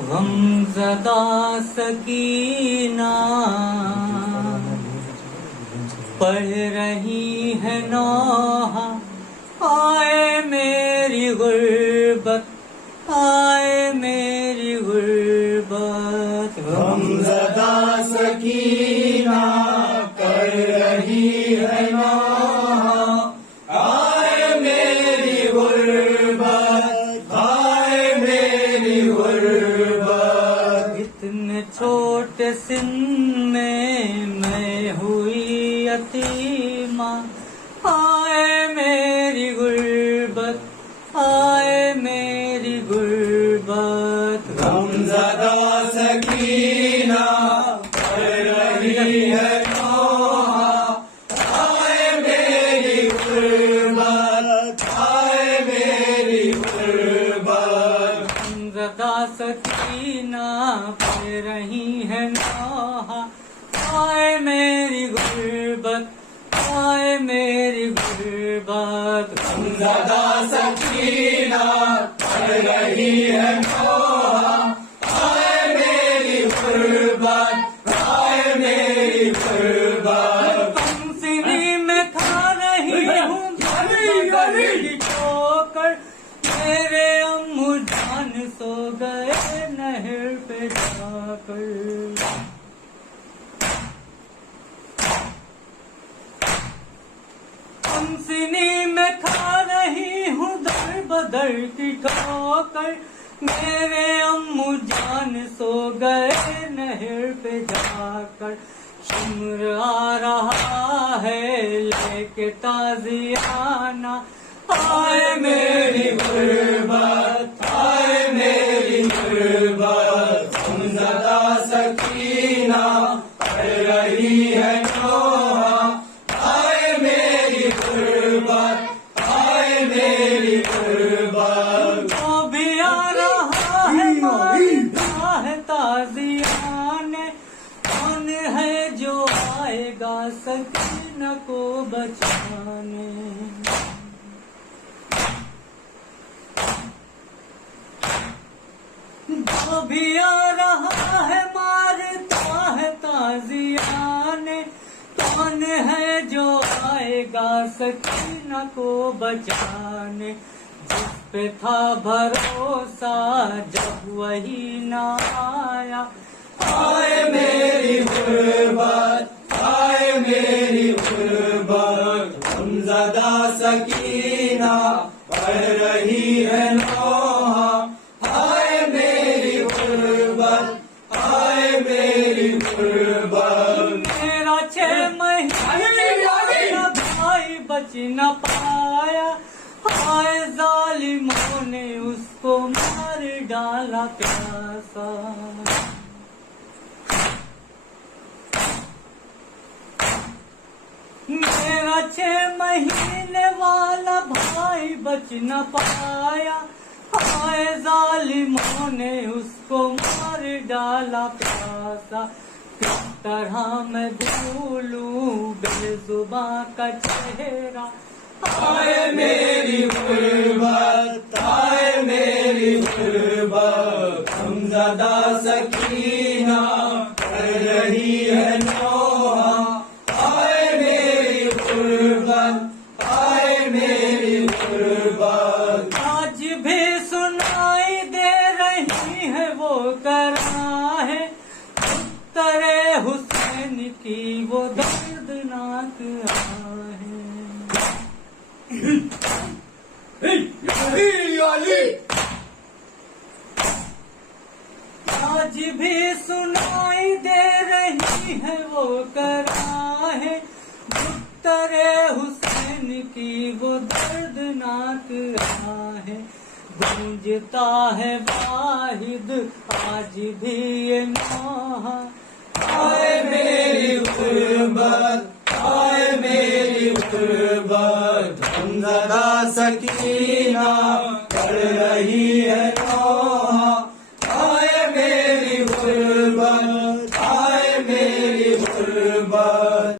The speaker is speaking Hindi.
गमज़दा सकीना पढ़ रही है नौहा, आए मेरी गुर्बत, आए मेरी गुर्बत। गमज़दा सकीना कर रही है नौहा, आए मेरी गुर्बत, आए मेरी गुर्बत। इतने छोटे सिन में मैं हुई यतीमा, आए मेरी गुर्बत, आए मेरी गुर्बत। गमज़दा सकीना कर रही है नौहा, आए मेरी गुर्बत, आए मेरी गुर्बत। गमज़दा सकीना पढ़ रही है नौहा, आए मेरी गुर्बत, आए मेरी गुर्बत। गमज़दा सकीना पढ़ रही है नौहा, आए मेरी गुर्बत, आए मेरी गुर्बत। पंसिनी में खा रही हूँ गली ठोकर, मेरे अम्मू जान सो गए नहर पे जाकर। पंसिनी में खा रही हूँ दर बदर की ठोकर, मेरे अम्मू जान सो गए नहर पे जाकर। शुम्र आ रहा है लेके ताजियाना, आए मेरी गुर्बत, आए मेरी गुर्बत। गमज़दा सकीना पढ़ रही है नौहा, आए मेरी गुर्बत, आए मेरी गुर्बत। तो भी आ रहा है मारता है ताजियाने, कौन है जो आएगा सकीना को बचाने। जो भी आ रहा है मारता है ताजियाने, कौन है जो आएगा सकीना को बचाने। जिस पे था भरोसा जब वही ना आया, आए मेरी गुर्बत, आए मेरी गुर्बत। गमज़दा सकीना पढ़ रही है नौहा, आए मेरी गुर्बत, आए मेरी गुर्बत। मेरा 6 महीने का भाई बच न पाया, आए जालिमों ने उसको मार डाला प्यासा। मेरा 6 महीने वाला भाई बच न पाया, आए जालिमों ने उसको मार डाला प्यासा। किस तरह मैं भूलूं बेजुबां का चेहरा, आए मेरी गुर्बत, आए मेरी गुर्बत। गमज़दा सकीना कर रही है नौहा, आए मेरी गुर्बत, आए मेरी गुर्बत। आज भी सुनाई दे रही है वो कराहे, उत्तरे हुसैन की वो दर्दनाक आहे। आज भी सुनाई दे रही है वो कराहे, उत्तरे हुसैन की वो दर्दनाक आहे। गूंजता है वाहिद आज भी ये नौहा, आए मेरी गुर्बत, आए मेरी गुर्बत। गमज़दा सकीना